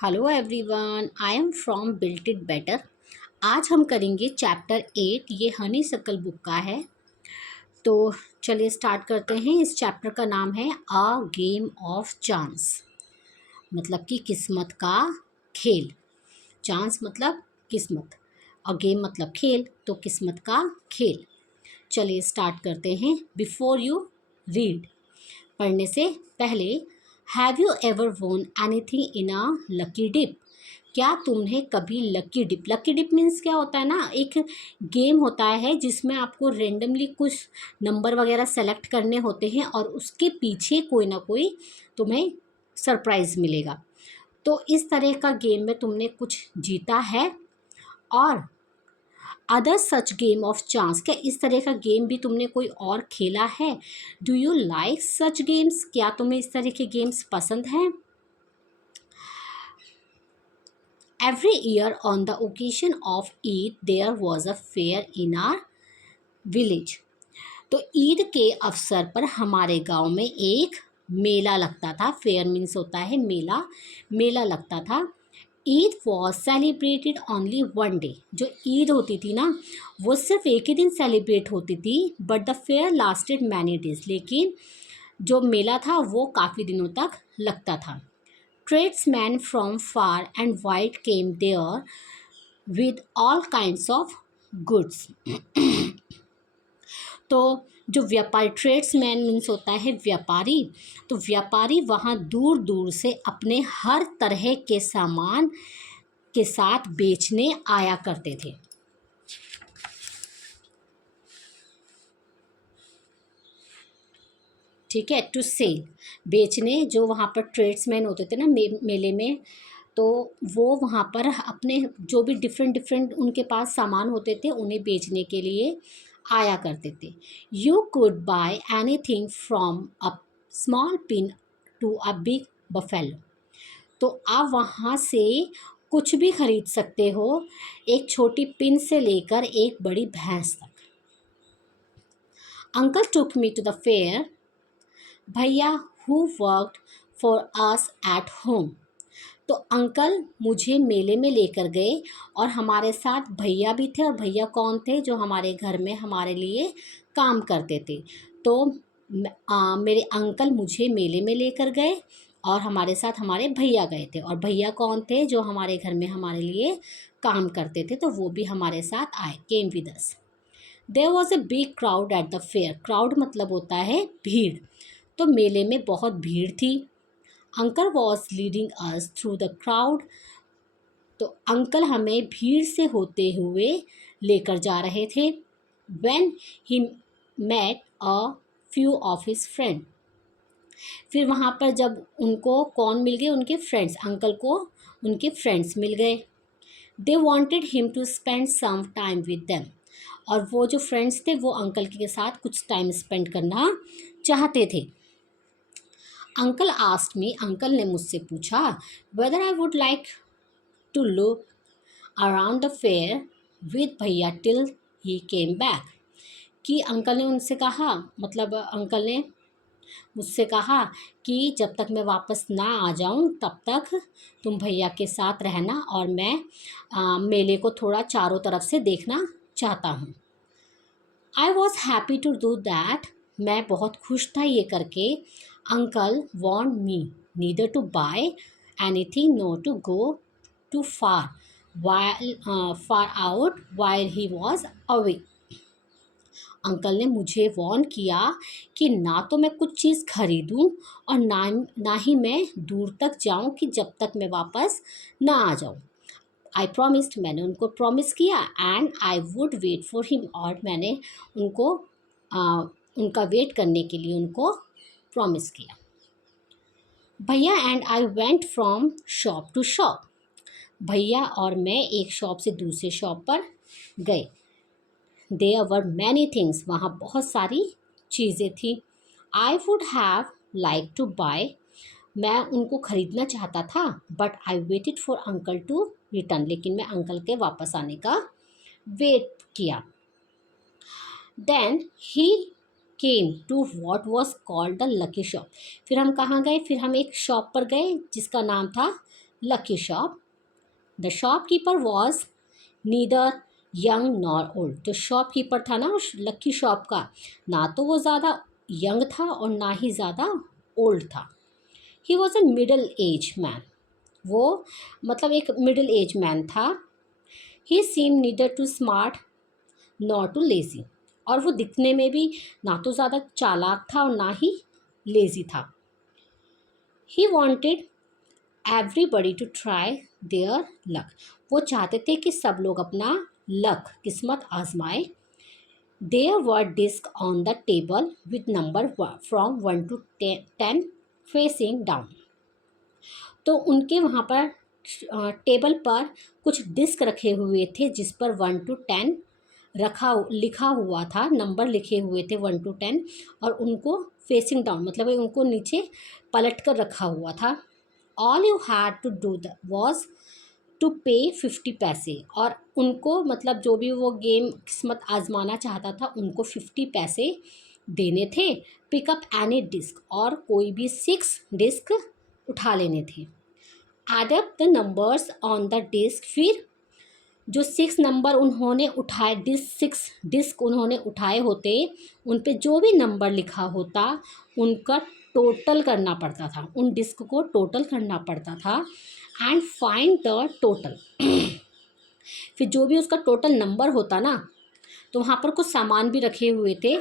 Hello everyone, I am from built it better. आज हम करेंगे चैप्टर 8। ये हनी सकल बुक का है। तो चलिए स्टार्ट करते हैं। इस चैप्टर का नाम है अ गेम ऑफ चांस, मतलब कि किस्मत का खेल। चांस मतलब किस्मत और गेम मतलब खेल, तो किस्मत का खेल। चलिए स्टार्ट करते हैं। बिफोर यू रीड, पढ़ने से पहले, have you ever won anything in a lucky dip? क्या तुमने कभी लकी डिप मीन्स क्या होता है ना, एक गेम होता है जिसमें आपको रेंडमली कुछ नंबर वगैरह सेलेक्ट करने होते हैं और उसके पीछे कोई ना कोई तुम्हें सरप्राइज़ मिलेगा। तो इस तरह का गेम में तुमने कुछ जीता है। और other such game of chance, क्या इस तरह का गेम भी तुमने कोई और खेला है? Do you like such games? क्या तुम्हें इस तरह के गेम्स पसंद हैं? Every year on the occasion of Eid there was a fair in our village. तो ईद के अवसर पर हमारे गांव में एक मेला लगता था। फेयर मीन्स होता है मेला। मेला लगता था। Eid was celebrated only one day. जो ईद होती थी ना, वो सिर्फ एक ही दिन सेलिब्रेट होती थी। But the fair lasted many days. लेकिन जो मेला था वो काफ़ी दिनों तक लगता था। Tradesman from far and wide came there with all kinds of goods. तो जो व्यापारी, ट्रेड्समैन मीन्स होता है व्यापारी। तो व्यापारी वहाँ दूर दूर से अपने हर तरह के सामान के साथ बेचने आया करते थे। ठीक है, टू सेल, बेचने। जो वहाँ पर ट्रेड्समैन होते थे ना मेले में, तो वो वहाँ पर अपने जो भी डिफरेंट डिफरेंट उनके पास सामान होते थे उन्हें बेचने के लिए आया करते थे। You could buy anything from a small pin to a big buffalo. तो आप वहाँ से कुछ भी खरीद सकते हो, एक छोटी पिन से लेकर एक बड़ी भैंस तक। Uncle took me to the fair, भैया who worked for us at home. तो अंकल मुझे मेले में लेकर गए और हमारे साथ भैया भी थे। और भैया कौन थे? जो हमारे घर में हमारे लिए काम करते थे। तो मेरे अंकल मुझे मेले में लेकर गए और हमारे साथ हमारे भैया गए थे। और भैया कौन थे? जो हमारे घर में हमारे लिए काम करते थे, तो वो भी हमारे साथ आए, came with us. There was a big crowd at the fair. Crowd मतलब होता है भीड़। तो मेले में बहुत भीड़ थी। Uncle was leading us through the crowd. तो अंकल हमें भीड़ से होते हुए लेकर जा रहे थे। When he met a few of his friend. फिर वहाँ पर जब उनको कौन मिल गए? उनके फ्रेंड्स। अंकल को उनके फ्रेंड्स मिल गए। They wanted him to spend some time with them. और वो जो फ्रेंड्स थे वो अंकल के साथ कुछ टाइम स्पेंड करना चाहते थे। अंकल आस्क्ड मी, अंकल ने मुझसे पूछा, whether I would like to look around the fair with भैया टिल ही केम बैक। कि अंकल ने उनसे कहा, मतलब अंकल ने मुझसे कहा कि जब तक मैं वापस ना आ जाऊं तब तक तुम भैया के साथ रहना, और मैं मेले को थोड़ा चारों तरफ से देखना चाहता हूँ। I was happy to do that. मैं बहुत खुश था ये करके। Uncle want me neither to buy anything no to go to far while far out while he was away. Uncle ने मुझे वॉर्न किया कि ना तो मैं कुछ चीज़ खरीदूं और ना ही मैं दूर तक जाऊं, कि जब तक मैं वापस ना आ जाऊं। आई प्रॉमिस्ड, मैंने उनको प्रॉमिस किया। And I would wait for him, और मैंने उनको उनका वेट करने के लिए उनको प्रॉमिस किया। भैया and I went from shop to shop. भैया और मैं एक शॉप से दूसरे शॉप पर गए। देयर वर मैनी थिंग्स, वहाँ बहुत सारी चीज़ें थी। I would have like to buy, मैं उनको ख़रीदना चाहता था। But I waited for uncle to return, लेकिन मैं अंकल के वापस आने का वेट किया। Then he came to what was called the lucky shop. फिर हम कहाँ गए? फिर हम एक शॉप पर गए जिसका नाम था lucky shop. The shopkeeper was neither young nor old. जो शॉपकीपर था ना उस लक्की शॉप का, ना तो वो ज़्यादा यंग था और ना ही ज़्यादा ओल्ड था। He was a middle age man. वो मतलब एक मिडिल एज मैन था। He seem neither too smart nor too lazy. और वो दिखने में भी ना तो ज़्यादा चालाक था और ना ही लेज़ी था। He wanted everybody to try their luck. वो चाहते थे कि सब लोग अपना लक किस्मत आजमाए। There were disc on the table with number from 1 to 10 facing down. तो उनके वहाँ पर टेबल पर कुछ डिस्क रखे हुए थे जिस पर 1 to 10 लिखा हुआ था, नंबर लिखे हुए थे 1 to 10, और उनको फेसिंग डाउन मतलब उनको नीचे पलट कर रखा हुआ था। All you had to do the was to pay 50 पैसे। और उनको मतलब जो भी वो गेम किस्मत आजमाना चाहता था उनको 50 पैसे देने थे। पिकअप एनी डिस्क, और कोई भी 6 डिस्क उठा लेने थे। Add up the numbers on the disc. फिर जो 6 नंबर उन्होंने उठाए, 6 डिस्क उन्होंने उठाए होते, उन पे जो भी नंबर लिखा होता उनका टोटल करना पड़ता था, उन डिस्क को टोटल करना पड़ता था। And find the total. फिर जो भी उसका टोटल नंबर होता ना, तो वहाँ पर कुछ सामान भी रखे हुए थे,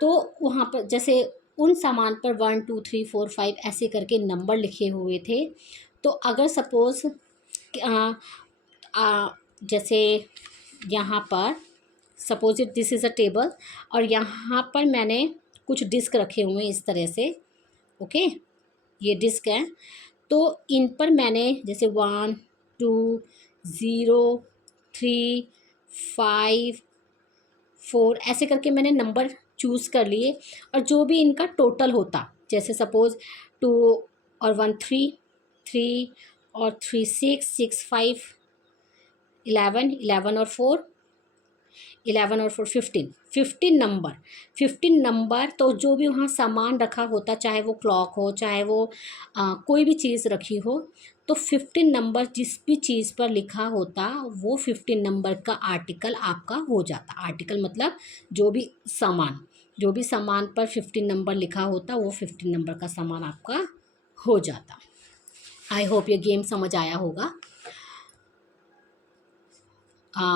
तो वहाँ पर जैसे उन सामान पर 1 2 3 4 5 ऐसे करके नंबर लिखे हुए थे। तो अगर सपोज़ जैसे यहाँ पर suppose it this is a table, और यहाँ पर मैंने कुछ डिस्क रखे हुए हैं इस तरह से। ओके, ये डिस्क हैं, तो इन पर मैंने जैसे 1 2 0 3 5 4 ऐसे करके मैंने नंबर चूज़ कर लिए। और जो भी इनका टोटल होता, जैसे सपोज़ 2 और 1 3 और 3 6 5 11 और 4 15 नंबर। 15 नंबर, तो जो भी वहाँ सामान रखा होता, चाहे वो क्लॉक हो, चाहे वो कोई भी चीज़ रखी हो, तो 15 नंबर जिस भी चीज़ पर लिखा होता वो 15 नंबर का आर्टिकल आपका हो जाता। आर्टिकल मतलब जो भी सामान पर 15 नंबर लिखा होता वो 15 नंबर का सामान आपका हो जाता। आई होप ये गेम समझ आया होगा।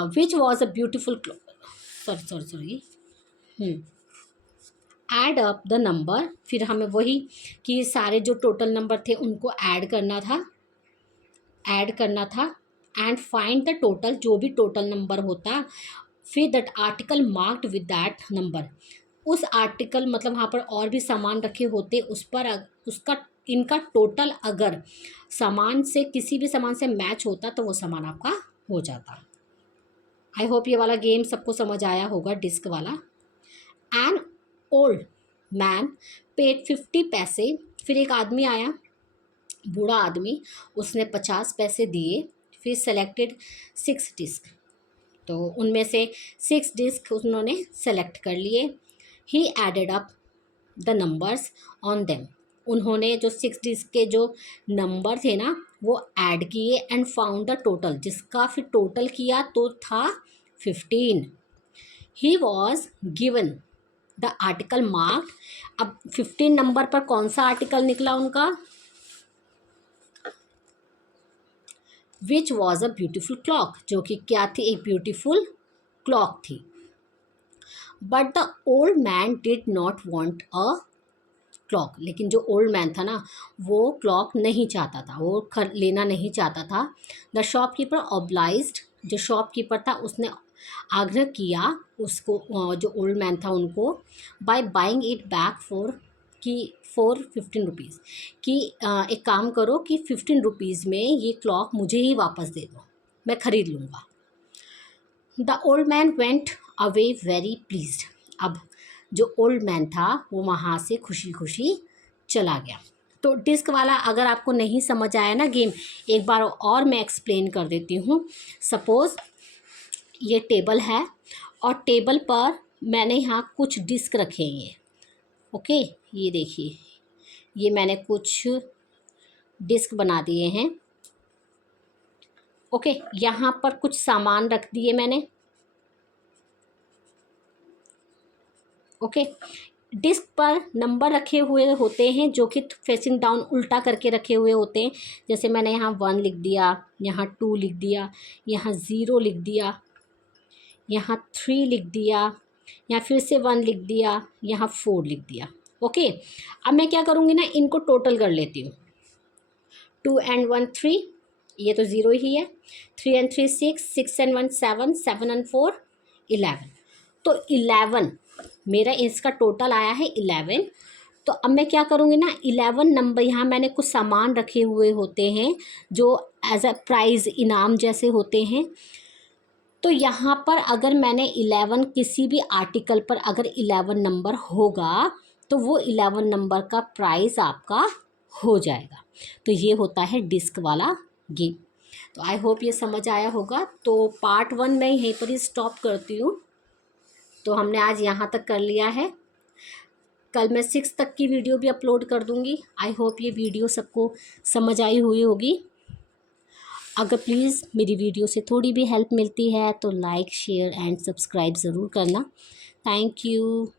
Which was a beautiful sorry add up the number. फिर हमें वही कि सारे जो टोटल नंबर थे उनको ऐड करना था। एंड फाइंड द टोटल, जो भी टोटल नंबर होता, फिर that article marked with that number. उस आर्टिकल मतलब वहाँ पर और भी सामान रखे होते, उस पर उसका इनका टोटल अगर सामान से किसी भी सामान से मैच होता तो वो सामान आपका हो जाता। आई होप ये वाला गेम सबको समझ आया होगा, डिस्क वाला। एन ओल्ड मैन पेड 50 पैसे। फिर एक आदमी आया, बूढ़ा आदमी, उसने 50 पैसे दिए। फिर सेलेक्टेड 6 डिस्क, तो उनमें से 6 डिस्क उन्होंने सेलेक्ट कर लिए। He added up the numbers on them. उन्होंने जो 6 डिस्क के जो नंबर थे ना वो ऐड किए। एंड फाउंड द टोटल, जिसका फिर टोटल किया तो था 15। He was given the article mark. अब 15 नंबर पर कौन सा आर्टिकल निकला उनका? विच वॉज अ ब्यूटिफुल क्लॉक, जो कि क्या थी? एक ब्यूटिफुल क्लॉक थी। But the old man did not want a clock. लेकिन जो ओल्ड मैन था ना वो क्लॉक नहीं चाहता था, वो लेना नहीं चाहता था। The shopkeeper obliged. जो शॉपकीपर था उसने आग्रह किया उसको, जो ओल्ड मैन था उनको, by buying it back for 15 rupees, कि एक काम करो कि 15 रुपीज़ में ये क्लॉक मुझे ही वापस दे दो, मैं ख़रीद लूँगा। The old man went away very pleased. अब जो ओल्ड मैन था वो वहाँ से खुशी खुशी चला गया। तो डिस्क वाला अगर आपको नहीं समझ आया ना गेम, एक बार और मैं एक्सप्लेन कर देती हूँ। सपोज़ ये टेबल है और टेबल पर मैंने यहाँ कुछ डिस्क रखे हैं। ओके, ये देखिए, ये मैंने कुछ डिस्क बना दिए हैं। ओके, यहाँ पर कुछ सामान रख दिए मैंने। ओके, डिस्क पर नंबर रखे हुए होते हैं जो कि फेसिंग डाउन उल्टा करके रखे हुए होते हैं। जैसे मैंने यहाँ 1 लिख दिया, यहाँ 2 लिख दिया, यहाँ 0 लिख दिया, यहाँ 3 लिख दिया, यहाँ फिर से 1 लिख दिया, यहाँ 4 लिख दिया। ओके, अब मैं क्या करूँगी ना, इनको टोटल कर लेती हूँ। 2 and 1 3, ये तो 0 ही है। 3 and 3 6, 6 and 1 7, 7 and 4 11। तो 11 मेरा इसका टोटल आया है 11। तो अब मैं क्या करूँगी ना, 11 नंबर, यहाँ मैंने कुछ सामान रखे हुए होते हैं जो एज अ प्राइज़ इनाम जैसे होते हैं। तो यहाँ पर अगर मैंने 11 किसी भी आर्टिकल पर अगर 11 नंबर होगा तो वो 11 नंबर का प्राइस आपका हो जाएगा। तो ये होता है डिस्क वाला गेम। तो आई होप ये समझ आया होगा। तो पार्ट 1 मैं यहीं पर ही स्टॉप करती हूँ। तो हमने आज यहाँ तक कर लिया है। कल मैं 6 तक की वीडियो भी अपलोड कर दूँगी। आई होप ये वीडियो सबको समझ आई हुई होगी। अगर प्लीज़ मेरी वीडियो से थोड़ी भी हेल्प मिलती है तो लाइक शेयर एंड सब्सक्राइब ज़रूर करना। Thank you.